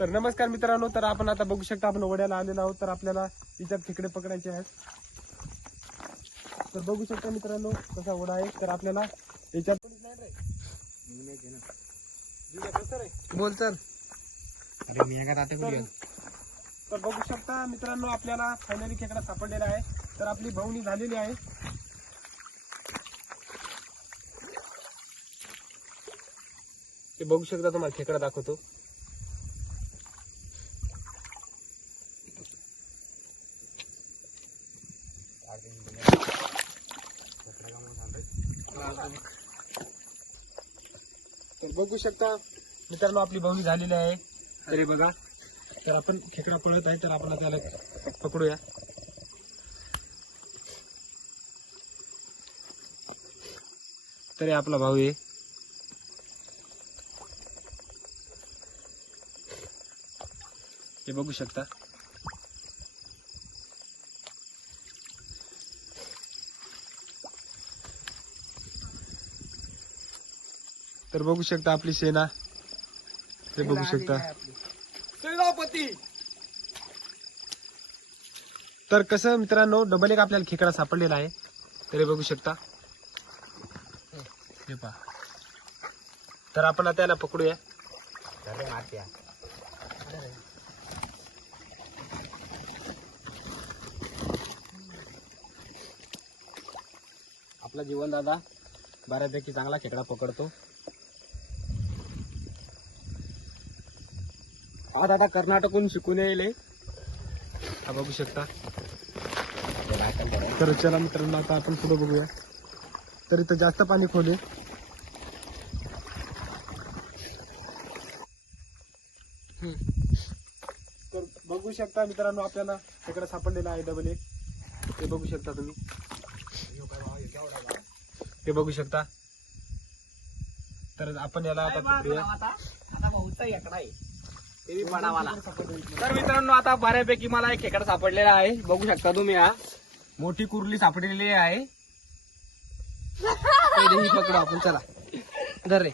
तर नमस्कार मित्रांनो तर आपण आता बघू शकता आपण वड्याला आलेलो आहोत तर आपल्याला इतर खेकडे पकडायचे आहेत. तर बघू शकता मित्रांनो कसा वडा आहे. तर आपल्याला याच्यात बोल तर तर तर बघू शकता मित्रांनो आपल्याला फायनली खेकडा सापडलेला आहे. तर आपली भाऊनी झालेली आहे. ते बघू शकता तुम्हाला खेकडा दाखवतो. तर बघू शकता मित्रांनो आपली भावनी झालेली आहे. तरी बघा तर आपण खेकडा पळत आहे तर आपण त्याला पकडूया. तरी आपला भाऊ आहे. हे बघू शकता. तर बघू शकता आपली सेना. ते बघू शकता. सेनापती! तर कसं मित्रांनो डबल एक आपल्याला खेकडा सापडलेला आहे. तरी बघू शकता. हे पहा. तर आपण आता याला पकडूया. आपला जीवन दादा बऱ्यापैकी चांगला खेकडा पकडतो. हा दादा कर्नाटकहून शिकून येईल हे. बघू शकता. तर चला मित्रांनो आता आपण पुढे बघूया. तर इथं जास्त पाणी खोल तर बघू शकता मित्रांनो आपल्याला तिकडे सापडलेला आहे डबल एक. ते बघू शकता तुम्ही. हे बघू शकता. तर आपण याला आता तर मित्रांनो आता बऱ्यापैकी मला एक खेकडा सापडलेला आहे. बघू शकता तुम्ही हा. मोठी कुर्ली सापडलेली आहे. पकडू आपण चला. धर रे.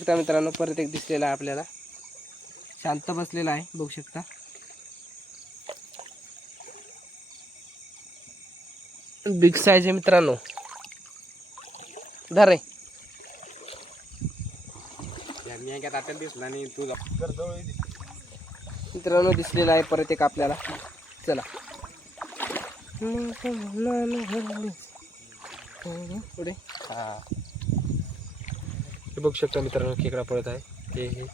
मित्रांनो परत एक दिसलेला आहे आपल्याला. शांत बसलेला आहे बघू शकता. बिग साईज आहे मित्रांनो. धर रे. दिसला तर जवळ ये. मित्रांनो दिसलेला आहे परत एक आपल्याला चला पुढे हा हे बघू शकता मित्रांनो खेकडा पळत आहे हे हे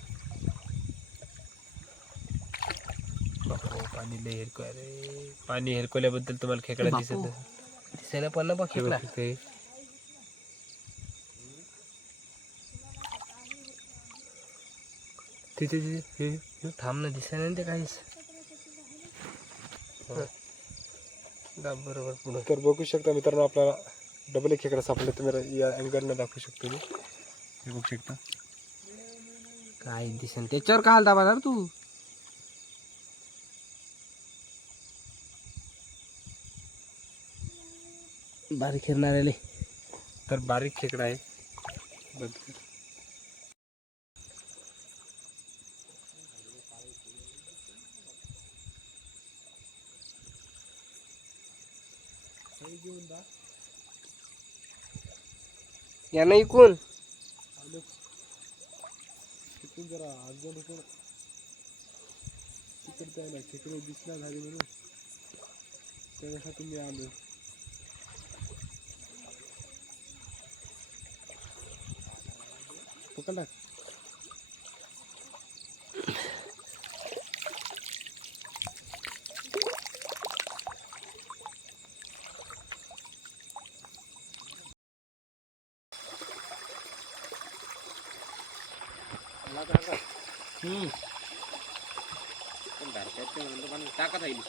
पाणी लय हिरको रे पाणी हिरकवल्याबद्दल तुम्हाला खेकडा. दिसत. दिसायला पण ना बघ खेकडा. तिथे तिथे हे हे. थांब ना दिसायला नाही ते काहीच बरोबर पुढं तर बघू शकता मित्रांनो आपल्याला डबल एक खेकडा सापडले तुम्ही या अँगलनं दाखवू शकतो मी हे बघू शकता काय दिसेल त्याच्यावर दाबा तू बारीक तर बारीक खेकडा आहे बघ यानं इकून? तिथून जरा इकडं तिकडचं आहे ना खेकडे दिसला झाली म्हणून. त्याच्यासाठी मी आलो पकडला? હમ. તાકાત આવી